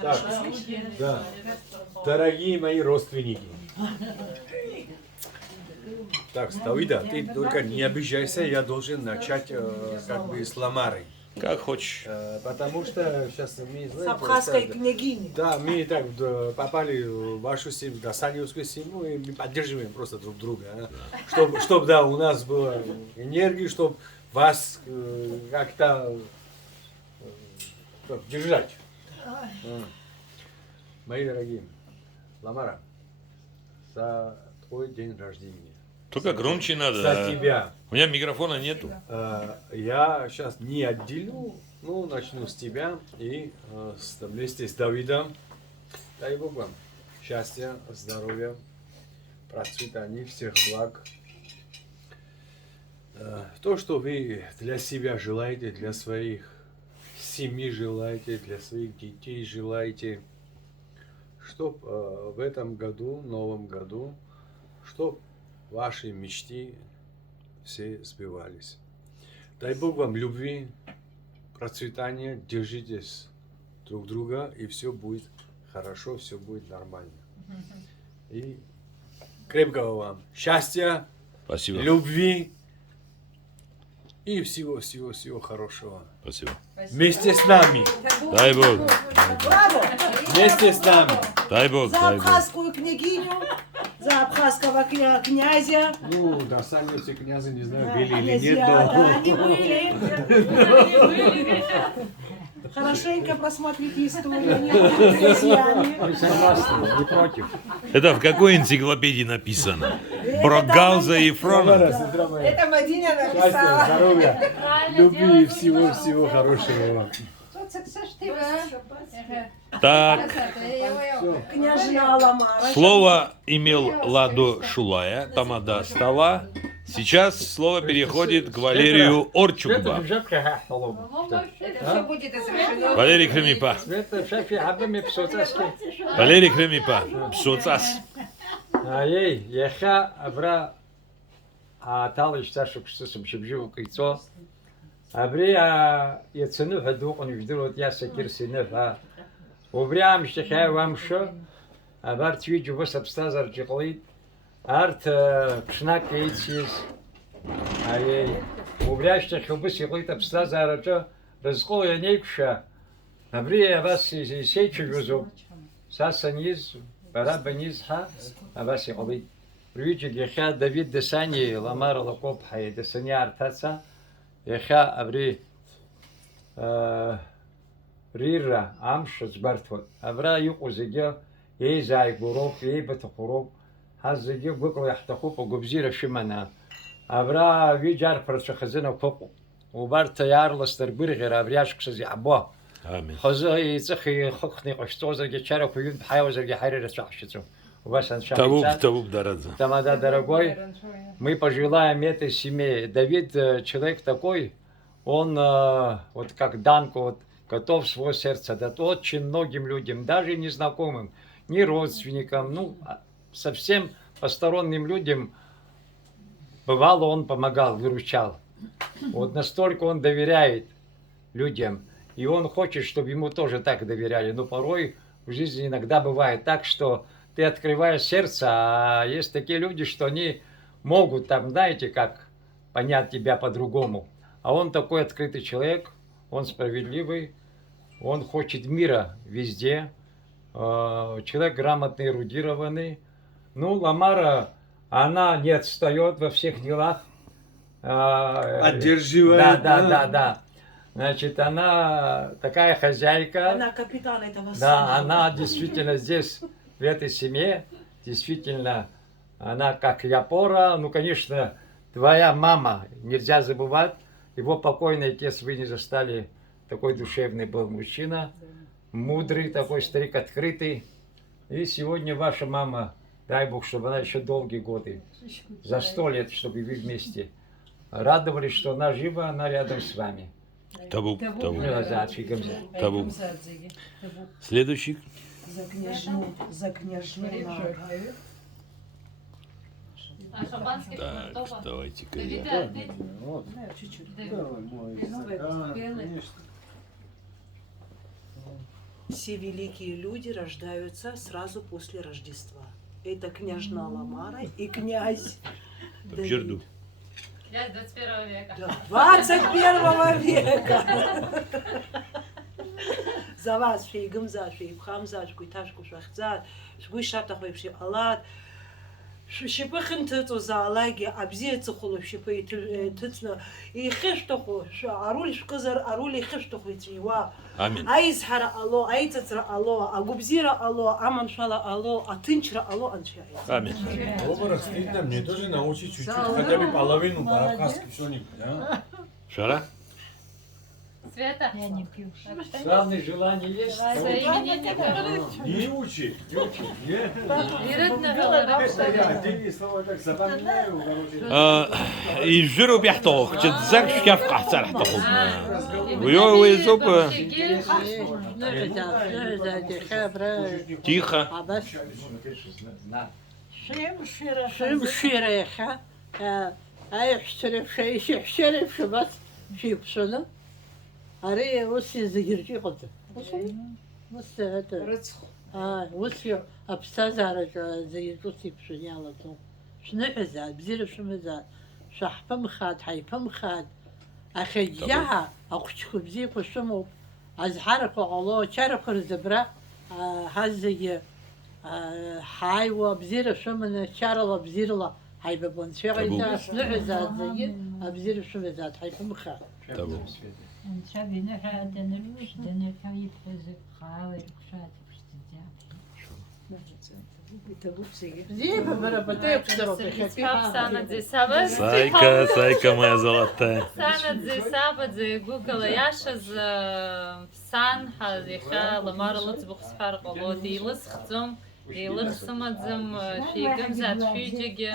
Так, да. Дорогие мои родственники. Так, Ставида, ты только не обижайся, я должен начать как бы с Ламары. Как хочешь. Потому что сейчас мы С абхазской княгиней. Да, мы так попали в вашу семью, да, саневскую семью, и мы поддерживаем просто друг друга. Чтобы, да, у нас была энергия, чтобы вас как-то держать. Мои дорогие, Ламара, за твой день рождения. Только громче надо. За тебя. У меня микрофона нету. Я сейчас не отделю, ну, начну с тебя и вместе с Давидом. Дай Бог вам счастья, здоровья, процветания, всех благ. То, что вы для себя желаете, для своих семьи желаете, для своих детей желаете, чтоб в этом году, новом году, чтоб ваши мечты все сбывались. Дай Бог вам любви, процветания, держитесь друг друга, и все будет хорошо, все будет нормально. И крепкого вам счастья, Спасибо. любви и всего-всего-всего хорошего. Спасибо. Вместе с нами. Дай Бог. Браво! Вместе с нами. Дай Бог. За Дай Бог. абхазскую княгиню, за абхазского князя. Ну, до саневцы князя не знаю, были или Князья, нет, да, но... они были. Хорошенько просмотрите историю, они были князьями. Согласен, не против. Это в какой энциклопедии написано? Брогауза и Фрона? Сестра моя. Это Мадиня Счастья, написала. здоровья, любви и всего-всего хорошего вам. Так, Княжна Ламара. слово имел Ладо Шулая, тамада стола. Сейчас слово переходит к Валерию Орчукба. Света, Все будет разрешено. Валерий Кремипа. шефи, хабами псоцаски. Валерий Кремипа. Псоцас. Ей, еха, абра, талыш, сашук, сусум, шибживу, кайцо. Абри, яцену, хаду, он вждурот, яса, кирсину, Убрям, штихай, вамшо, абар, твиджу, вас обстазар, джиклит. Арт пшнак яйцис. Ей, убрящих хубыс яклит обстазар, джо, разкол я нейкша. Абри, я вас сейчу вюзу. Саса низ, бараба низ, ха, а вас яклит. Привычек яха Давид Десани, Ламара Лакоп, хай, Десани артаца. Яха, абри, Рира, Амша, Сбартвот. Абра юкузиге, ей зайгуров, ей батахуров. Хазиге гукла яхтахуп, губзира шимана. Абра виджар прочахазина копу. Убарта ярлас тербиргер, абряшк сази або. Аминь. Хаза яцахи хохни каштозерге чара куюн хайозерге хайрера чахшицу. Тавук, Дарадзе. Тамада, дорогой, мы пожелаем этой семье. Давид человек такой, он вот как Данко, вот, готов свое сердце дать очень многим людям, даже незнакомым, не родственникам, ну, совсем посторонним людям. Бывало, он помогал, выручал. Вот настолько он доверяет людям. И он хочет, чтобы ему тоже так доверяли. Но порой в жизни иногда бывает так, что ты открываешь сердце, а есть такие люди, что они могут там, знаете, как понять тебя по-другому. А он такой открытый человек, он справедливый, он хочет мира везде. Человек грамотный, эрудированный. Ну, Ламара, она не отстает во всех делах. Поддерживает. Да. Значит, она такая хозяйка. Она капитан этого Да, сына. она действительно здесь, в этой семье, действительно, она как Япора. Ну, конечно, твоя мама, нельзя забывать. Его покойный отец вы не застали. Такой душевный был мужчина. Мудрый такой старик, открытый. И сегодня ваша мама, дай Бог, чтобы она еще долгие годы, за 100 лет, чтобы вы вместе радовались, что она жива, она рядом с вами. Тавук. Табу. Следующий. За княжну Нару. А шампанское Так, готово? давайте-ка Давид, я. ты- Вот. Чуть-чуть. Давид, Давай, мой Ну, стакан, белый. конечно. Все великие люди рождаются сразу после Рождества. Это княжна Ламара и князь Давид. Жирду. Князь 21 века. Да, 21 века. За вас, шейгымза, шейбхамза, шкуйташку шахза, шкуйшатахойпши алат. شبه خنت وزعلاقي أبزيت تخلو شبه تتنا يخشتخو شو أرولي شكزر أرولي خشتخو يتيوا Амин. أيز حرا الله أي تترا الله أجوبزيرا الله أمن شالا الله أتنشرا الله أنشأ Амин. Оба стыдно, мне тоже научить чуть-чуть, хотя бы половину по-абхазски что-нибудь, а? Шара? Света. Я не пью. Славные желания есть? Соименинника. Не учи, не учи, не? Иридна Галараб. Я отдельные слова так запоминаю, короче. И жиру бяхтох, чедзак шкаф кахцар хтоху. Уйо уйзоп. Тихо. شمشيريخة أي حشرف شيء حشرف شبات شيء بسنا أري وسي زجرجي قد وسي هذا وسي أبستاز على زي وسي بسني على طول شنو حزال بزير شو مزال شحبة مخاد حيبة مخاد أخي جاها أخشكو بزي قسمو أزحرك الله شارك الزبرة هذا حايوة بزير شو من شارلا بزيرلا هاي ببون شغل ناس نعزات زي بزير شو مزات هاي بمخا Табу. شبي نحن دنروش دنكاي بحزب خاوي خشات بشتجا زي بمرة بتاعك ترى Сана Дзисаба. Сайка моя золотая. Сана Дзисаба Дзи Гугла Яша з Сан Хазиха Ламара Луцбух Сфар Голоди Лысхцум. Илыхсымадзым шейгым зат шүйдеге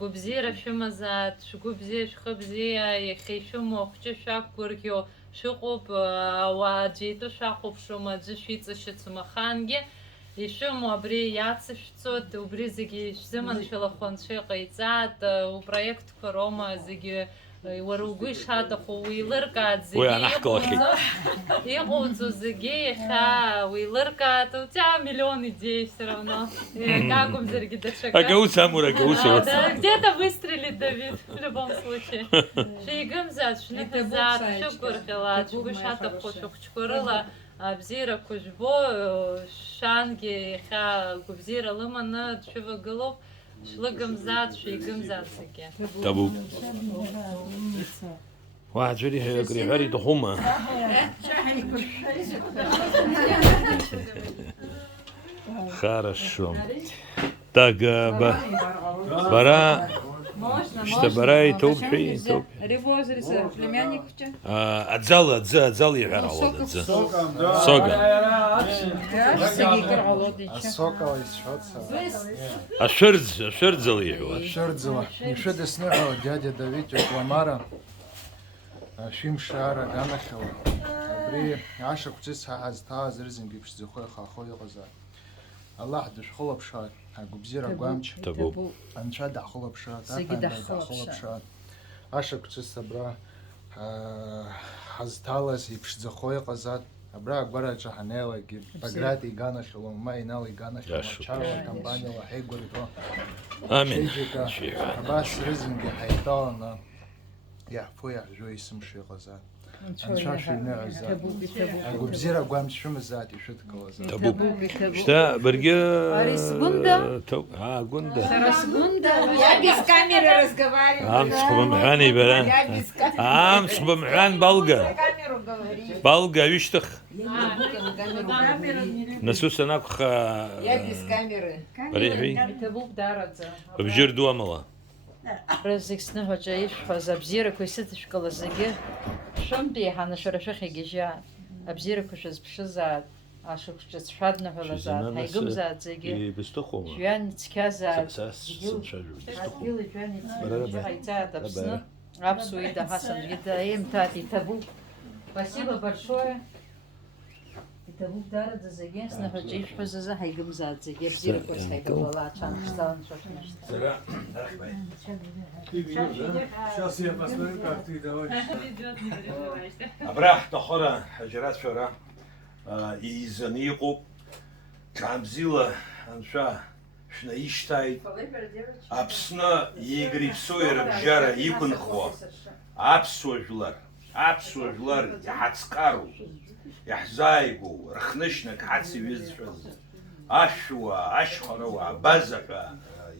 губзира шумазат шгубзе шхыбзе яхей шумо хчы шак кургё шуқуп ваджиту шақуп шума джишица шицумаханге и шумо абри яцы шцот убри зиги шзыман шилахон шиқайцат у проект Корома зиги وروجي شهادة ويلركات زي ويا نحكي يقولوا زي خا ويلركات وتاع مليون идей все равно каком зерги дочка Агауса Амура, агауса. где-то выстрелит Давид в любом случае шейгым зат шнехзат шукур хилат шгушата пошук чкурыла абзира кужбо шанги ха губзира лыманы чува голов шлыгым зат шейгым зат зиги Табу. واحد جري يجري حري ضخمة. Хорошо. Так, бара. Что бара и топши, топ. Ревозрица, племянник. Отзал я говорил. Сога. Сокол из Швеции. А шерд зал его. Шердзела. Еще деснего дядя Давид Ламара. Шимшара Ганахова. Абри Аша кучис хазта зрзин гипш зухой хахой газа. Аллах душ холопшат. Губзира гамч. Табу. Анча да холопшат. Да холопшат. Аша кучис сабра хазталас гипш зухой газа. Абра гвара чаханела гип баграти Ганахова, майнали Ганахова. Чарла компания Хейгурито. Амин. Абас зрзин ги хайта. يا فويا جوي سمشي غزال انشاش غزال غبزيرا قام شو مزاتي شو تكوزال Табу. Что برجع. Арис Гунда. Гунда. Я без камеры разговариваю. Амс бумхани бера. Я без камеры. Амс бумхан балга. Камеру говори. Балга виштах. Камеру. Насус анак. Я без камеры. Рихи. Табук дарадза بجير دواملا. رزق سنه جايش فزبزير كويست شكل زجي شم بيها نشرش خيجيا أبزير كويس بشزات عشان كويس شادنا هلا زات هاي قم زات زجي بستخوم. جوان تكازات ساس سنشاجو بستخوم. أكيد جوان تكازات هاي زات أبسنا أبسو إذا حسن إذا يم تاتي تبو спасибо большое تبوك دارد زجي سنه جايش فزازا هاي قم زات زجي أبزير كويس هاي قبلا عشان نشتغل نشوف Сейчас я посмотрю, как ты давай. أبراح تخورا حجرات شورا. иизаны иҟоуп, ҽаанбзиала анцәа шәнаишьҭааит, Аԥсны иегреԥсо ирыбжьара иқәынхо аԥсуа жәлар иҳацкару, иаҳзааигәоу, рхнышьнак ҳациҩызцәаз, ашәуаа, ашьхаруаа, абазаҳәа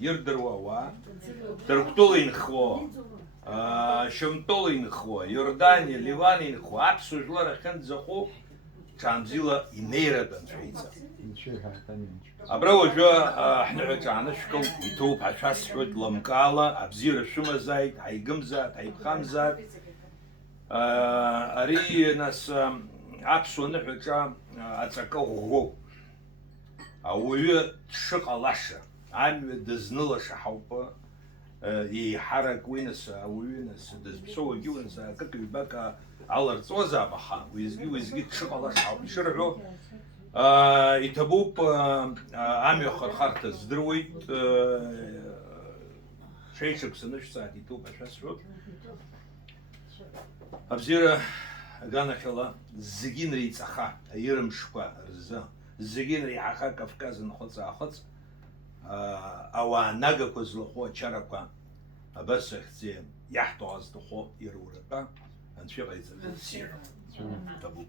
ирдыруа ауаа, Ҭырқәтәыла инхо, Шьамтәыла инхо, Иордания, Ливан инхо, аԥсуа жәлар ахьынӡаҟоу ҽаанбзиала инеиратә анцәа иҵа. Абра уажәы ҳныҳәаҿа аанышәкыл, иҭоуп ҳашәасҳәоит ламкаала, абзиара шәымазааит, ҳаигымзааит, ҳаиԥхамзааит. Ари нас аԥсуа ныҳәаҿа аҵакы ӷәӷәоуп. Ауаҩы дшыҟалаша, амҩа дызнылаша ҳауп. Еиҳарак уи нас ауаҩы нас дызԥсоуагьы нас акык-ҩбак аларҵозаап, аха уеизгьы дшыҟалаша ҳауп. Ишырҳәо иҭабуп амҩа хырхарҭа здыруеит, шеиҿаԥса нышәҵааит иҭоуп ашәасҳәоит. Абзиара аганахьала зегьы инреиҵаха аирымшқәа рзы, зегьы инреиҳаха Кавказ нхәыҵ-аахәыҵ, ауаа нагақәа злахәу ачарақәа абас ахьӡи иаҳҭо азҭахо ируратәа анцәа иҟаиҵаз ссир ҭабуп.